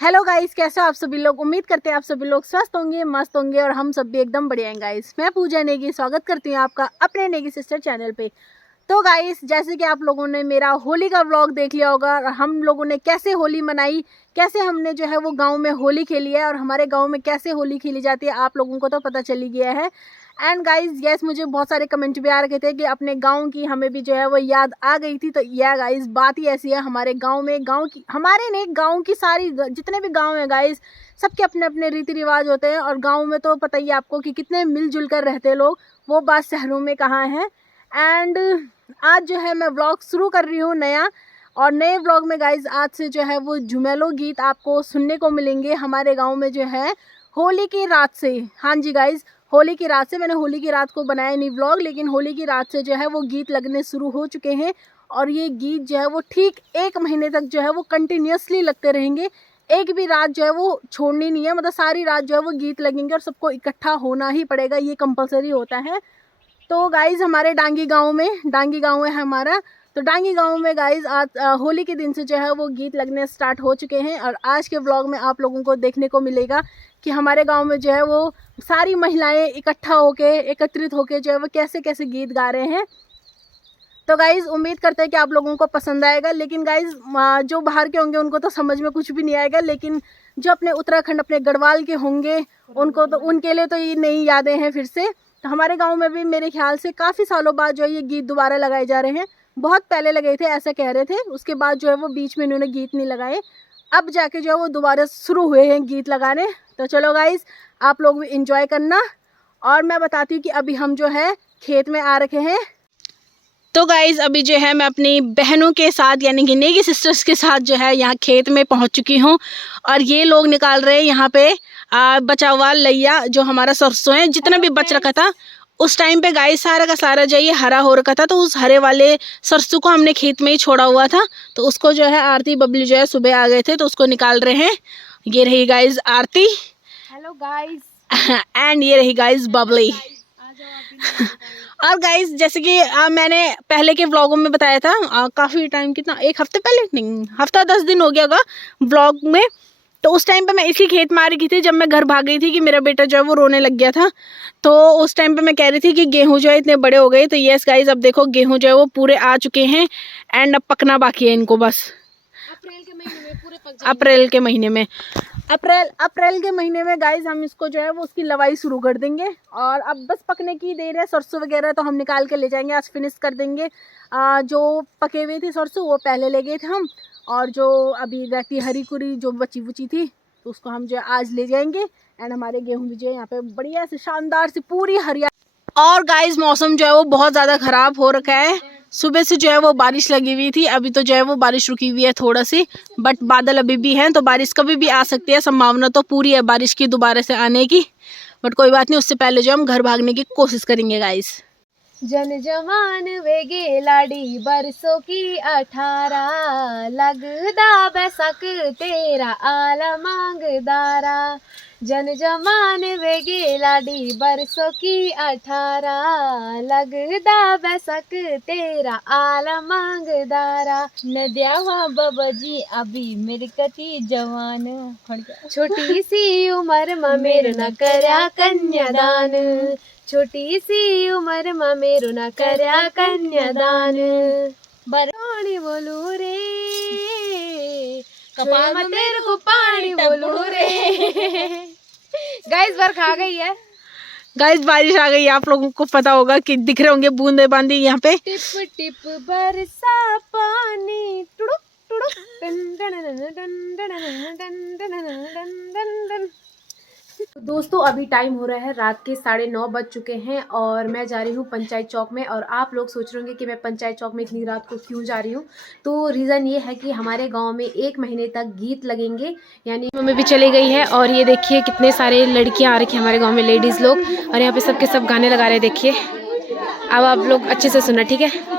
Hello guys, कैसे हो आप सभी लोग। उम्मीद करते हैं आप सभी लोग स्वस्थ होंगे, मस्त होंगे और हम सब भी एकदम बढ़िया हैं गाइस। मैं पूजा नेगी स्वागत करती हूँ आपका अपने नेगी सिस्टर चैनल पे। तो गाइस, जैसे कि आप लोगों ने मेरा होली का व्लॉग देख लिया होगा और हम लोगों ने कैसे होली मनाई, कैसे हमने जो है वो गांव में होली खेली है और हमारे गांव में कैसे होली खेली जाती है आप लोगों को तो पता चल ही गया है। एंड गाइज यस, मुझे बहुत सारे कमेंट भी आ रखे थे कि अपने गांव की हमें भी जो है वो याद आ गई थी। तो यह गाइज बात ही ऐसी है, हमारे गांव में गांव की हमारे नहीं गांव की सारी जितने भी गांव हैं गाइज, सबके अपने अपने रीति रिवाज होते हैं। और गांव में तो पता ही है आपको कि कितने मिलजुल कर रहते हैं लोग, वो बात शहरों में कहाँ है। एंड आज जो है मैं व्लॉग शुरू कर रही हूँ नया, और नए व्लॉग में गाइज आज से जो है वो झुमेलो गीत आपको सुनने को मिलेंगे हमारे गांव में जो है होली की रात से। हाँ जी गाइज, होली की रात से, मैंने होली की रात को बनाया नहीं व्लॉग, लेकिन होली की रात से जो है वो गीत लगने शुरू हो चुके हैं। और ये गीत जो है वो ठीक 1 महीने तक जो है वो कंटिन्यूसली लगते रहेंगे। एक भी रात जो है वो छोड़नी नहीं है, मतलब सारी रात जो है वो गीत लगेंगे और सबको इकट्ठा होना ही पड़ेगा, ये कंपलसरी होता है। तो गाइज हमारे डांगी गांव है हमारा, तो डांगी गांव में गाइज आज होली के दिन से जो है वो गीत लगने स्टार्ट हो चुके हैं। और आज के व्लॉग में आप लोगों को देखने को मिलेगा कि हमारे गांव में जो है वो सारी महिलाएं इकट्ठा होके एकत्रित होके जो है वो कैसे कैसे गीत गा रहे हैं। तो गाइज उम्मीद करते हैं कि आप लोगों को पसंद आएगा। लेकिन गाइज जो बाहर के होंगे उनको तो समझ में कुछ भी नहीं आएगा, लेकिन जो अपने उत्तराखंड अपने गढ़वाल के होंगे उनको तो उनके लिए तो ये नई यादें हैं फिर से। तो हमारे गांव में भी मेरे ख्याल से काफ़ी सालों बाद जो है ये गीत दोबारा लगाए जा रहे हैं। बहुत पहले लगे थे ऐसा कह रहे थे, उसके बाद जो है वो बीच में इन्होंने गीत नहीं लगाए, अब जाके जो है वो दोबारा शुरू हुए हैं गीत लगाने। तो चलो गाइज आप लोग भी इंजॉय करना। और मैं बताती हूँ कि अभी हम जो है खेत में आ रखे हैं। तो गाइज अभी जो है मैं अपनी बहनों के साथ यानी कि नेगी सिस्टर्स के साथ जो है यहाँ खेत में पहुँच चुकी हूँ। और ये लोग निकाल रहे हैं यहाँ पे बचा हुआ लैया, जो हमारा सरसों है जितना भी बच रखा था उस टाइम पे गाइस सारा का सारा जो ये हरा हो रखा था, तो उस हरे वाले सरसों को हमने खेत में ही छोड़ा हुआ था। तो उसको जो है आरती बबली जो है सुबह आ गए थे तो उसको निकाल रहे हैं। ये रही guys Aarti, hello guys, and ये रही गाइस बबली। और गाइस जैसे कि मैंने पहले के व्लॉगों में बताया था, काफ़ी टाइम, कितना 1 हफ्ते पहले नहीं, हफ्ता 10 दिन हो गया होगा व्लॉग में। तो उस टाइम पे मैं इसी खेत में आ रही थी जब मैं घर भाग गई थी कि मेरा बेटा जो है वो रोने लग गया था। तो उस टाइम पे मैं कह रही थी कि गेहूं जो है इतने बड़े हो गए। तो यस गाइस, अब देखो गेहूं जो है वो पूरे आ चुके हैं एंड अब पकना बाकी है इनको बस। अप्रैल के महीने में पूरे पक जाएंगे। अप्रैल के महीने में गाइस हम इसको जो है वो उसकी लवाई शुरू कर देंगे। और अब बस पकने की देर है। सरसों वगैरह तो हम निकाल के ले जाएंगे, आज फिनिश कर देंगे। जो पके हुए थे सरसों वो पहले ले गए थे हम, और जो अभी रहती हरी कुरी जो बची बुची थी तो उसको हम जो है आज ले जाएंगे। एंड हमारे गेहूँ भी जो है यहाँ पे बढ़िया से शानदार से पूरी हरियाली। और गाइस मौसम जो है वो बहुत ज़्यादा ख़राब हो रखा है। सुबह से जो है वो बारिश लगी हुई थी, अभी तो जो है वो बारिश रुकी हुई है थोड़ा सी, बट बादल अभी भी हैं तो बारिश कभी भी आ सकती है। संभावना तो पूरी है बारिश की दोबारा से आने की, बट कोई बात नहीं, उससे पहले जो हम घर भागने की कोशिश करेंगे गाइस। जन जवान वेगे लाड़ी बरसों की 18, लगदा बैसाख तेरा आला मांगदारा। जन जवान वेगे लाड़ी बरसों की 18, लगदा बैसाख तेरा आला मांगदारा। नदिया बबजी अभी मेरी कती जवान, छोटी सी उम्र में मेरे न करया कन्यादान, छोटी सी उम्र में मेरो न करया कन्यादान। बरपानी बोलू रे, कपाल में तेरे को पानी बोलू रे। गाइस बरखा आ गई है, गाइस बारिश आ गई, आप लोगों को पता होगा कि दिख रहे होंगे बूंदे बांदी यहाँ पे। टिप टिप बरसा पानी टुडुक टुडुक डन डन डन डन डन डन डन डन डन। दोस्तों अभी टाइम हो रहा है रात के 9:30 बज चुके हैं और मैं जा रही हूँ पंचायत चौक में। और आप लोग सोच रहे होंगे कि मैं पंचायत चौक में इतनी रात को क्यों जा रही हूँ। तो रीज़न ये है कि हमारे गांव में 1 महीने तक गीत लगेंगे, यानी मम्मी भी चली गई है। और ये देखिए कितने सारे लड़कियाँ आ रखी हैं हमारे गाँव में, लेडीज़ लोग, और यहाँ पे सबके सब गाने लगा रहे हैं। देखिए अब आप लोग अच्छे से सुना, ठीक है।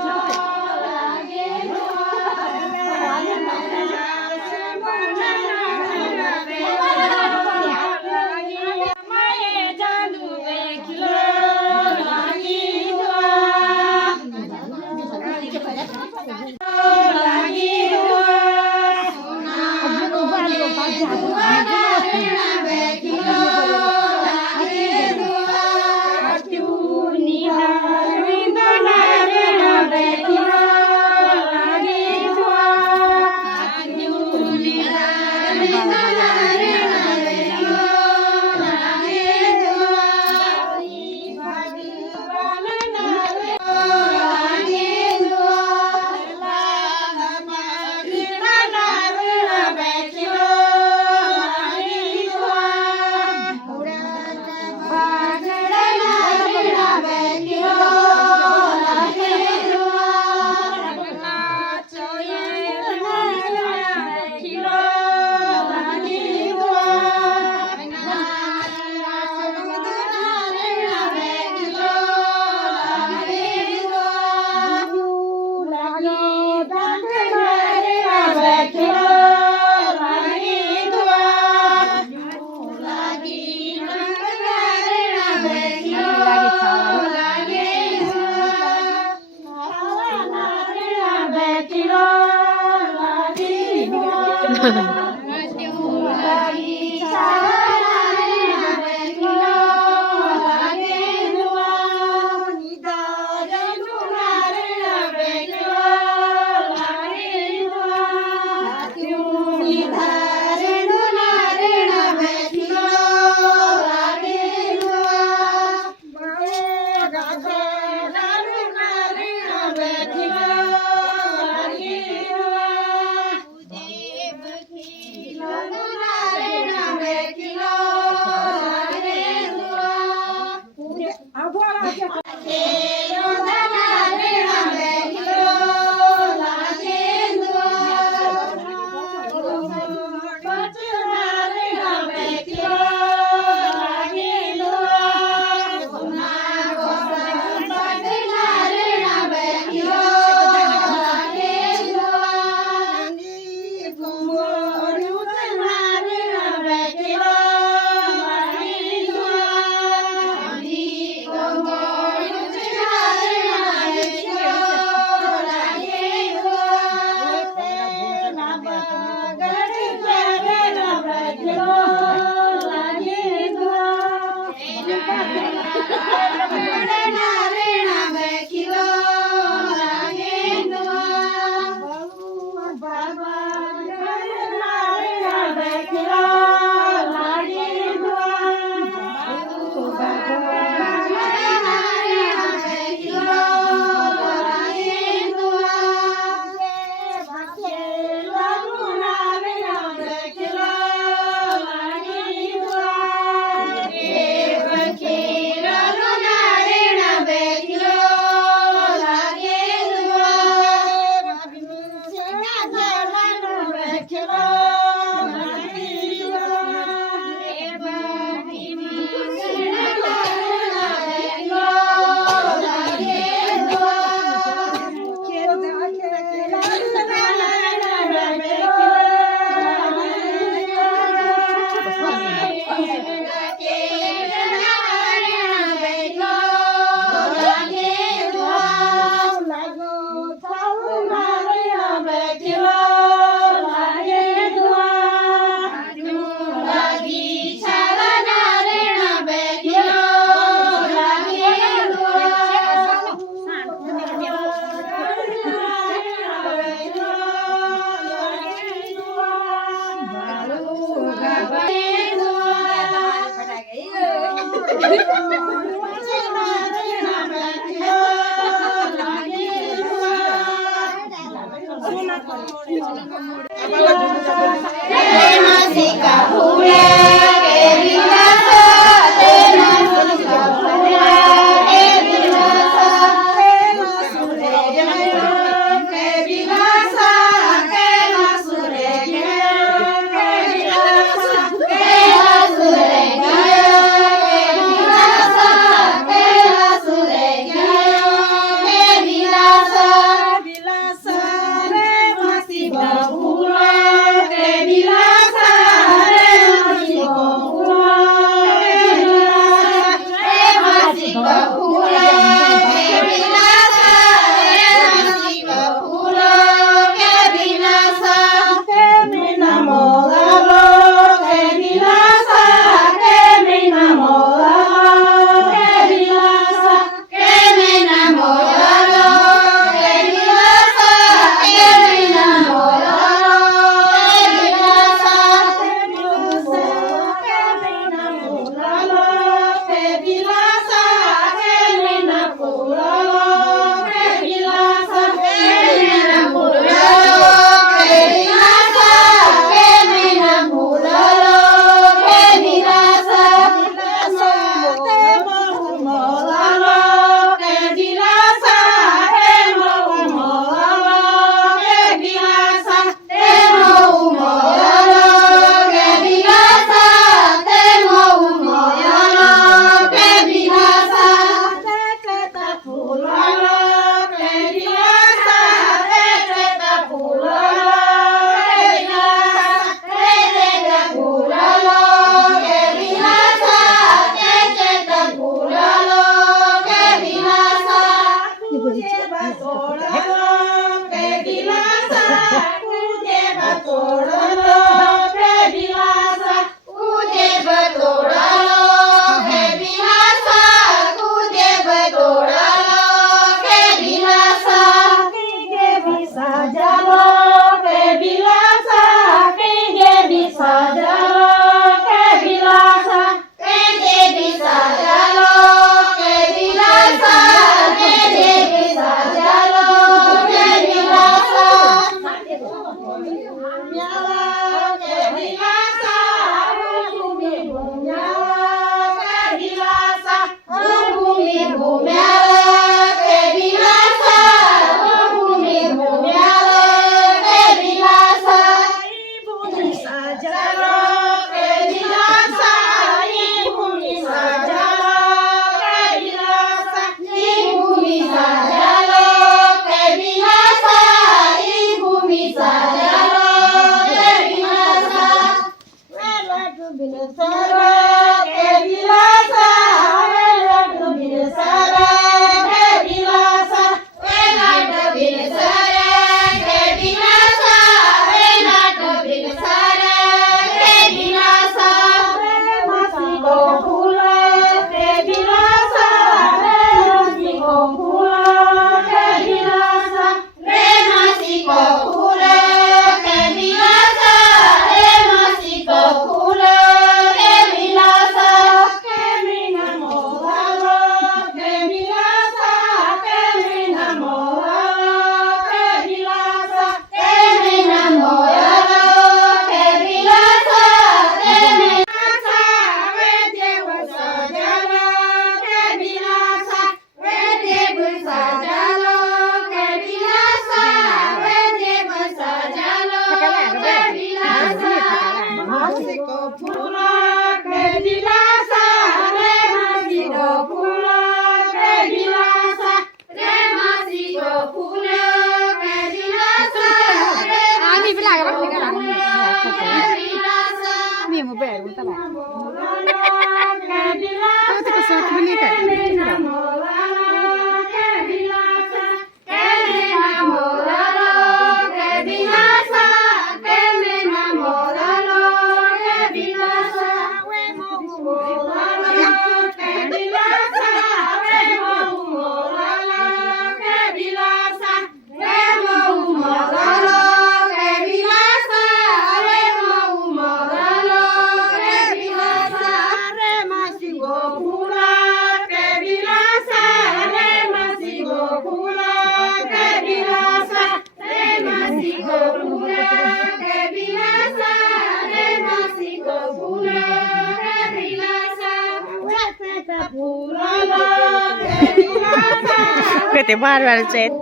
Kete baru set.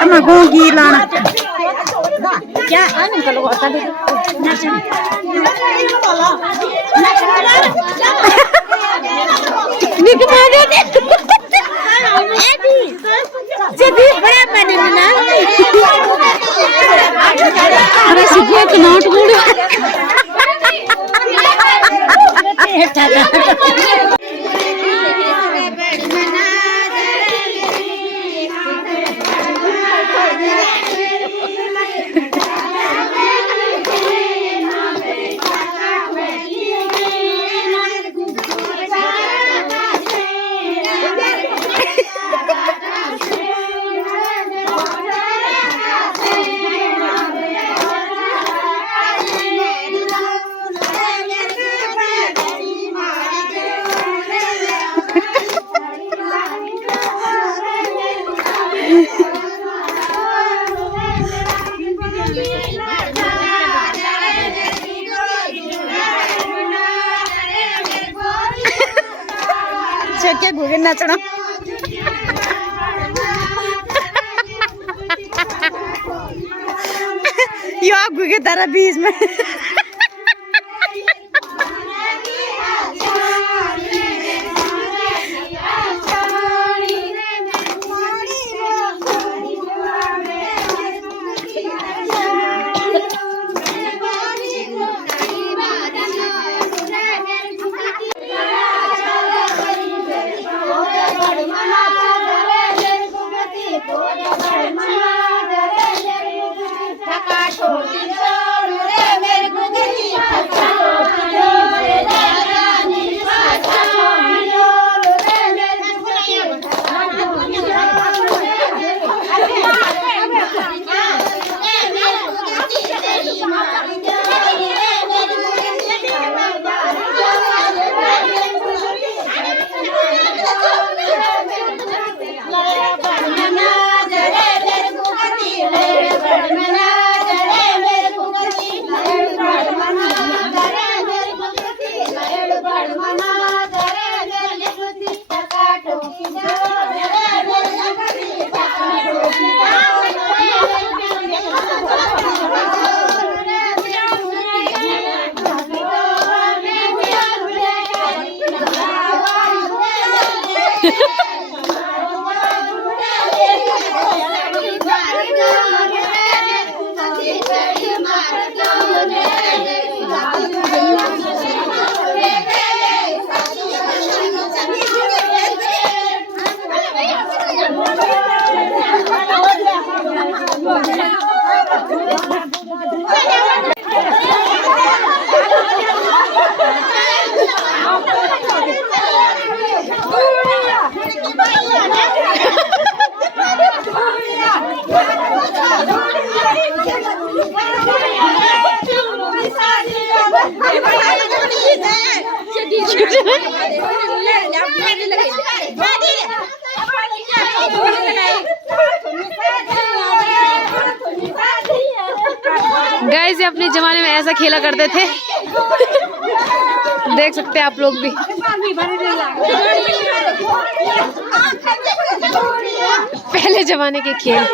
Ama gue gila. Ya, anu kalau kok tadi. Ini kemana nih? Edi. Jadi berapa nih Mina? Resipnya kenal dulu. क्या घुगे नाचना यो आप घुगे तारा बीच में गाइस, ये अपने जमाने में ऐसा खेला करते थे। देख सकते हैं आप लोग भी। पहले जमाने के खेल।